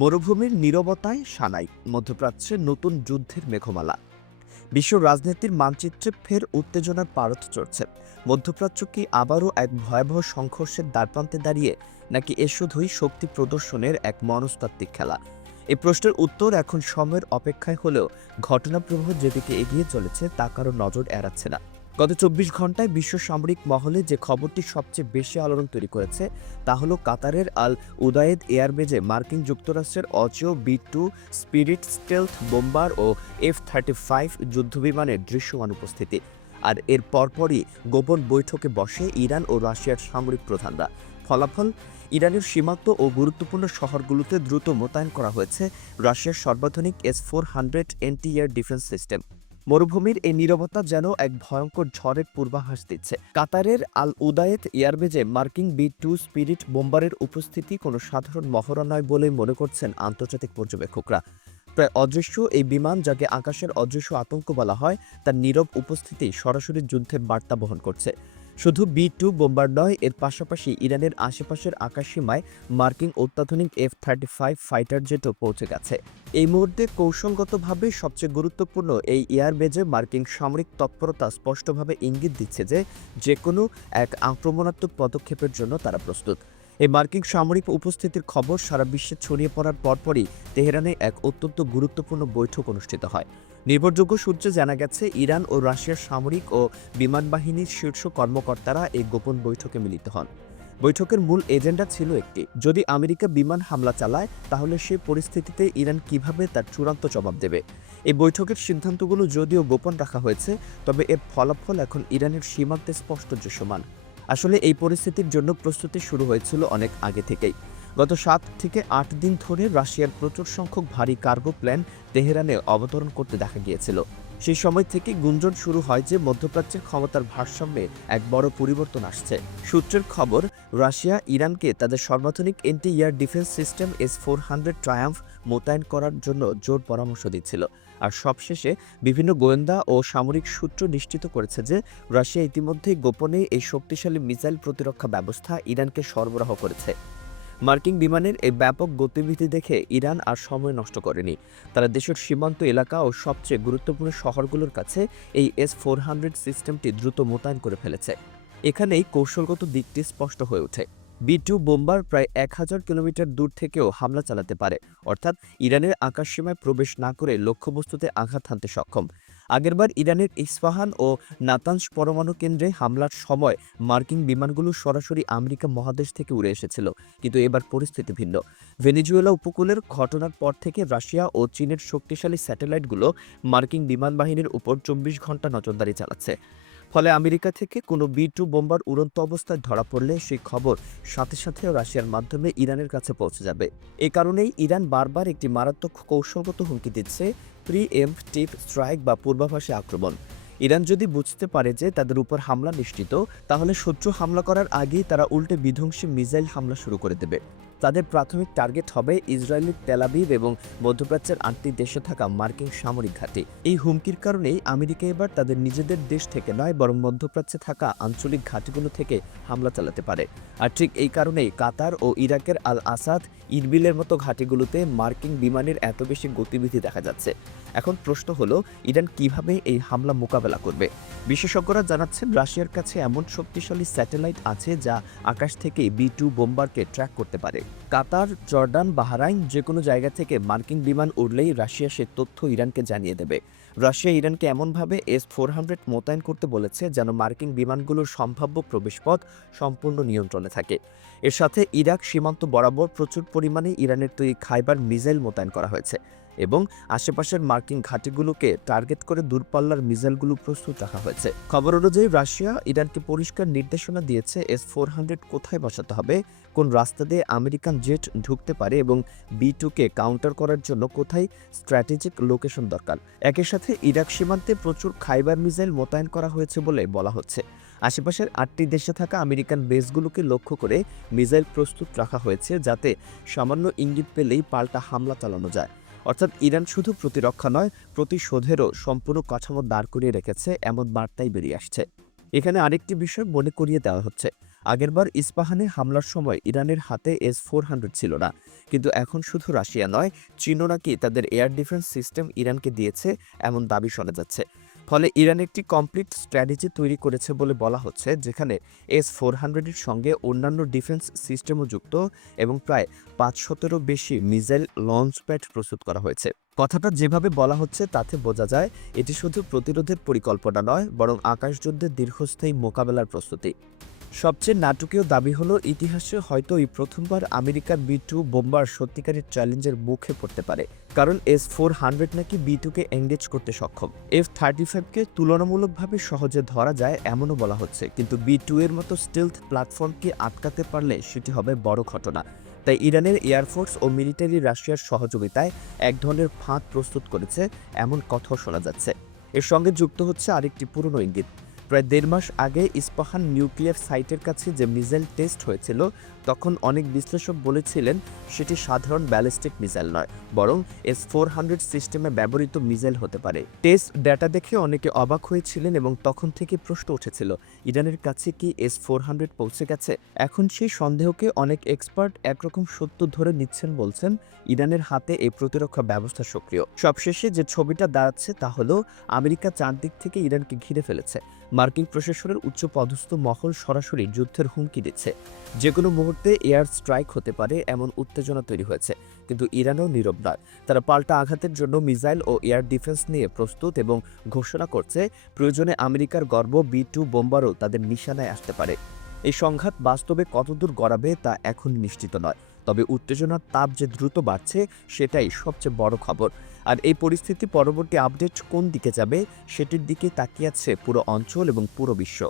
মরুভূমির নীরবতায় সানাই, মধ্যপ্রাচ্যে নতুন যুদ্ধের মেঘমালা। বিশ্ব রাজনীতির মানচিত্রে ফের উত্তেজনার পারদ চড়ছে। মধ্যপ্রাচ্য কি আবারও এক ভয়াবহ সংঘর্ষের দ্বারপ্রান্তে দাঁড়িয়ে, নাকি এ শুধুই শক্তি প্রদর্শনের এক মনস্তাত্ত্বিক খেলা? এই প্রশ্নের উত্তর এখন সময়ের অপেক্ষায় হলেও ঘটনাপ্রবাহ যেদিকে এগিয়ে চলেছে, তা কারও নজর এড়াচ্ছে না। গত চব্বিশ ঘন্টায় বিশ্ব সামরিক মহলে যে খবরটি সবচেয়ে বেশি আলোড়ন তৈরি করেছে, তা হলো কাতারের আল উদায়েদ এয়ারবেজে মার্কিন যুক্তরাষ্ট্রের অচেয় B two spirit stealth bomber ও এফ থার্টি ফাইভ যুদ্ধবিমানের দৃশ্যমান উপস্থিতি। আর এর পরপরই গোপন বৈঠকে বসে ইরান ও রাশিয়ার সামরিক প্রধানরা। ফলাফল, ইরানের সীমান্ত ও গুরুত্বপূর্ণ শহরগুলোতে দ্রুত মোতায়েন করা হয়েছে রাশিয়ার সর্বাধুনিক S four hundred anti air defence system. মরুভূমির এই নিরবতা যেন এক ভয়ঙ্কর ঝড়ের পূর্বাভাস দিচ্ছে। কাতারের আল উদায়েত এয়ারবেজে মার্কিং বি টু স্পিরিট বোম্বারের উপস্থিতি কোনো সাধারণ মহড়া নয় বলে মনে করছেন আন্তর্জাতিক পর্যবেক্ষকরা। প্রায় অদৃশ্য এই বিমান যাকে আকাশের অদৃশ্য আতঙ্ক বলা হয়, তার নীরব উপস্থিতি সরাসরি যুদ্ধের বার্তা বহন করছে। শুধু বি টু বোম্বার নয়, এর পাশাপাশি ইরানের আশেপাশের আকাশসীমায় মার্কিন অত্যাধুনিক এফ থার্টি ফাইভ ফাইটার জেটও পৌঁছে গেছে। এই মুহূর্তে কৌশলগতভাবে সবচেয়ে গুরুত্বপূর্ণ এই এয়ারবেজে মার্কিন সামরিক তৎপরতা স্পষ্টভাবে ইঙ্গিত দিচ্ছে যে যে কোনো এক আক্রমণাত্মক পদক্ষেপের জন্য তারা প্রস্তুত। এই মার্কিন সামরিক উপস্থিতির খবর সারা বিশ্বে ছড়িয়ে পড়ার পরপরই তেহরানে এক অত্যন্ত গুরুত্বপূর্ণ বৈঠক অনুষ্ঠিত হয়। নির্ভরযোগ্য সূত্রে জানা গেছে, ইরান ও রাশিয়ার সামরিক ও বিমান বাহিনীর শীর্ষ কর্মকর্তারা এই গোপন বৈঠকে মিলিত হন। বৈঠকের মূল এজেন্ডা ছিল একটি, যদি আমেরিকা বিমান হামলা চালায়, তাহলে সে পরিস্থিতিতে ইরান কীভাবে তার চূড়ান্ত জবাব দেবে? এই বৈঠকের সিদ্ধান্তগুলো যদিও গোপন রাখা হয়েছে, তবে এর ফলাফল এখন ইরানের সীমান্তে স্পষ্ট দৃশ্যমান। আসলে এই পরিস্থিতির জন্য প্রস্তুতি শুরু হয়েছিল অনেক আগে থেকেই। গত সাত থেকে আট দিন ধরে রাশিয়ার প্রচুর সংখ্যক ভারী কার্গো প্ল্যান তেহরানে অবতরণ করতে দেখা গিয়েছিল। সেই সময় থেকে গুঞ্জন শুরু হয় যে মধ্যপ্রাচ্যের ক্ষমতার ভারসাম্যে এক বড় পরিবর্তন আসছে। সূত্রের খবর, রাশিয়া ইরানকে তাদের সর্বাধুনিক anti air defence system S four hundred triumph মোতায়েন করার জন্য জোর পরামর্শ দিচ্ছিল। আর সবশেষে বিভিন্ন গোয়েন্দা ও সামরিক সূত্র নিশ্চিত করেছে যে রাশিয়া ইতিমধ্যেই গোপনে এই শক্তিশালী মিসাইল প্রতিরক্ষা ব্যবস্থা ইরানকে সরবরাহ করেছে। মার্কিন বিমানের এই ব্যাপক গতিবিধি দেখে ইরান আর সময় নষ্ট করেনি। তারা দেশের সীমান্ত এলাকা ও সবচেয়ে গুরুত্বপূর্ণ শহরগুলোর কাছে এই এস ফোর হান্ড্রেড সিস্টেমটি দ্রুত মোতায়েন করে ফেলেছে। এখানেই কৌশলগত দিকটি স্পষ্ট হয়ে ওঠে। বি টু বোম্বার প্রায় এক হাজার কিলোমিটার দূর থেকেও হামলা চালাতে পারে, অর্থাৎ ইরানের আকাশসীমায় প্রবেশ না করে লক্ষ্যবস্তুতে আঘাত হানতে সক্ষম। আগেরবার ইরানের ইস্পাহান ও নাতানস পরমাণু কেন্দ্রে হামলার সময় মার্কিন বিমানগুলো সরাসরি আমেরিকা মহাদেশ থেকে উড়ে এসেছিল, কিন্তু এবার পরিস্থিতি ভিন্ন। ভেনিজুয়েলা উপকূলের ঘটনার পর থেকে রাশিয়া ও চীনের শক্তিশালী স্যাটেলাইটগুলো মার্কিন বিমান বাহিনীর উপর চব্বিশ ঘণ্টা নজরদারি চালাচ্ছে। ফলে আমেরিকা থেকে কোনো বি টু বোম্বার উড়ন্ত অবস্থায় ধরা পড়লে সেই খবর সাথে সাথে রাশিয়ার মাধ্যমে ইরানের কাছে পৌঁছে যাবে। এ কারণেই ইরান বারবার একটি মারাত্মক কৌশলগত হুমকি দিচ্ছে প্রি এমপ্টিভ স্ট্রাইক বা পূর্বাভাসে আক্রমণ। ইরান যদি বুঝতে পারে যে তাদের উপর হামলা নিশ্চিত, তাহলে শত্রু হামলা করার আগেই তারা উল্টে বিধ্বংসী মিসাইল হামলা শুরু করে দেবে। তাদের প্রাথমিক টার্গেট হবে ইসরায়েলের তেলাবিব এবং মধ্যপ্রাচ্যের আটটি দেশে থাকা মার্কিন সামরিক ঘাঁটি। এই হুমকির কারণেই আমেরিকা এবার তাদের নিজেদের দেশ থেকে নয়, বরং মধ্যপ্রাচ্যে থাকা আঞ্চলিক ঘাঁটিগুলো থেকে হামলা চালাতে পারে। আর ঠিক এই কারণেই কাতার ও ইরাকের আল আসাদ ইরবিলের মতো ঘাঁটিগুলোতে মার্কিন বিমানের এত বেশি গতিবিধি দেখা যাচ্ছে। এখন প্রশ্ন হলো, ইরান কীভাবে এই হামলা মোকাবেলা করবে? বিশেষজ্ঞরা জানাচ্ছেন, রাশিয়ার কাছে এমন শক্তিশালী স্যাটেলাইট আছে যা আকাশ থেকে বি টু বোম্বারকে ট্র্যাক করতে পারে। কাতার, জর্ডান, বাহারাইন যে কোনো জায়গা থেকে মার্কিন বিমান উড়লেই রাশিয়া সে তথ্য ইরানকে জানিয়ে দেবে। রাশিয়া ইরানকে এমনভাবে এস ফোর হান্ড্রেড মোতায়েন করতে বলেছে যেন মার্কিন বিমানগুলোর সম্ভাব্য প্রবেশপথ সম্পূর্ণ নিয়ন্ত্রণে থাকে। এর সাথে ইরাক সীমান্ত বরাবর প্রচুর পরিমাণে ইরানের তৈরি খাইবার মিসাইল মোতায়েন করা হয়েছে। এবং আশেপাশের মার্কিন ঘাঁটিগুলোকে টার্গেট করে দূরপাল্লার মিসাইলগুলো প্রস্তুত রাখা হয়েছে। খবর অনুযায়ী রাশিয়া ইরানকে পরিষ্কার নির্দেশনা দিয়েছে এস ফোর হান্ড্রেড কোথায় বসাতে হবে, কোন রাস্তা দিয়ে আমেরিকান জেট ঢুকতে পারে এবং বি টুকে কাউন্টার করার জন্য কোথায় স্ট্র্যাটেজিক লোকেশন দরকার। একই সাথে ইরাক সীমান্তে প্রচুর খাইবার মিসাইল মোতায়েন করা হয়েছে বলে বলা হচ্ছে। আশেপাশের আটটি দেশে থাকা আমেরিকান বেসগুলোকে লক্ষ্য করে মিসাইল প্রস্তুত রাখা হয়েছে যাতে সামান্য ইঙ্গিত পেলেই পাল্টা হামলা চালানো যায়। অর্থাৎ ইরান শুধু প্রতিরক্ষা নয়, প্রতিশোধেরও সম্পূর্ণ কাঠামো দাঁড় করিয়ে রেখেছে এমন বার্তাই বেরিয়ে আসছে। এখানে আরেকটি বিষয় মনে করিয়ে দেওয়া হচ্ছে। আগেরবার ইস্পাহানে হামলার সময় ইরানের হাতে এস ফোর হান্ড্রেড ছিল না। কিন্তু এখন শুধু রাশিয়া নয়, চীনও নাকি তাদের এয়ার ডিফেন্স সিস্টেম ইরানকে দিয়েছে, এমন দাবি শোনা যাচ্ছে। ফলে ইরান একটি কমপ্লিট স্ট্র্যাটেজি তৈরি করেছে বলে বলা হচ্ছে, যেখানে এস ফোর হান্ড্রেডের সঙ্গে অন্যান্য ডিফেন্স সিস্টেমও যুক্ত এবং প্রায় পাঁচশতেরও বেশি মিসাইল লঞ্চ প্যাড প্রস্তুত করা হয়েছে। কথাটা যেভাবে বলা হচ্ছে তাতে বোঝা যায়, এটি শুধু প্রতিরোধের পরিকল্পনা নয়, বরং আকাশযুদ্ধের দীর্ঘস্থায়ী মোকাবেলার প্রস্তুতি। সবচেয়ে নাটকীয় দাবি হলো, ইতিহাসে হয়তো এই প্রথমবার আমেরিকার বি টু বোম্বার সত্যিকারের চ্যালেঞ্জের মুখে পড়তে পারে। কারণ এস ফোর হান্ড্রেড নাকি বি টুকে এঙ্গেজ করতে সক্ষম। এফ থার্টি ফাইভকে তুলনামূলকভাবে সহজে ধরা যায় এমনও বলা হচ্ছে। কিন্তু বি টু এর মতো স্টিলথ প্ল্যাটফর্মকে আটকাতে পারলে সেটি হবে বড় ঘটনা। তাই ইরানের এয়ারফোর্স ও মিলিটারি রাশিয়ার সহযোগিতায় এক ধরনের ফাঁদ প্রস্তুত করেছে, এমন কথাও শোনা যাচ্ছে। এর সঙ্গে যুক্ত হচ্ছে আরেকটি পুরনো ইঙ্গিত। প্রায় দেড় মাস আগে ইস্পাহান নিউক্লিয়ার সাইটের কাছে যে মিসাইল টেস্ট হয়েছিল, তখন অনেক বিশ্লেষক বলেছিলেন সেটি সাধারণ ব্যালিস্টিক মিসাইল নয়, বরং এস ফোর হান্ড্রেড সিস্টেমে ব্যবহৃত মিসাইল হতে পারে। টেস্ট ডেটা দেখে অনেকে অবাক হয়েছিলেন এবং তখন থেকে প্রশ্ন উঠেছিল, ইরানের কাছে কি এস ফোর হান্ড্রেড পৌঁছে গেছে? এখন সেই সন্দেহকে অনেক এক্সপার্ট একরকম সত্য ধরে নিচ্ছেন বলছেন, ইরানের হাতে এই প্রতিরক্ষা ব্যবস্থা সক্রিয়। সবশেষে যে ছবিটা দাঁড়াচ্ছে তা হলো, আমেরিকা চারদিক থেকে ইরানকে ঘিরে ফেলেছে। মার্কিন প্রশাসনের উচ্চ পদস্থ মহল সরাসরি যুদ্ধের হুমকি দিচ্ছে। যে কোনো মুহূর্তে এয়ার স্ট্রাইক হতে পারে এমন উত্তেজনা তৈরি হয়েছে, কিন্তু ইরানও নীরব নয়। তারা পাল্টা আঘাতের জন্য মিসাইল ও এয়ার ডিফেন্স নিয়ে প্রস্তুত এবং ঘোষণা করছে, প্রয়োজনে আমেরিকার গর্ব বি টু বোম্বারও তাদের নিশানায় আসতে পারে। এই সংঘাত বাস্তবে কতদূর গড়াবে তা এখন নিশ্চিত নয়। তবে উত্তেজনার তাপ যে দ্রুত বাড়ছে, সেটাই সবচেয়ে বড় খবর। আর এই পরিস্থিতি পরবর্তী আপডেট কোন দিকে যাবে, সেটির দিকে তাকিয়ে আছে পুরো অঞ্চল এবং পুরো বিশ্ব।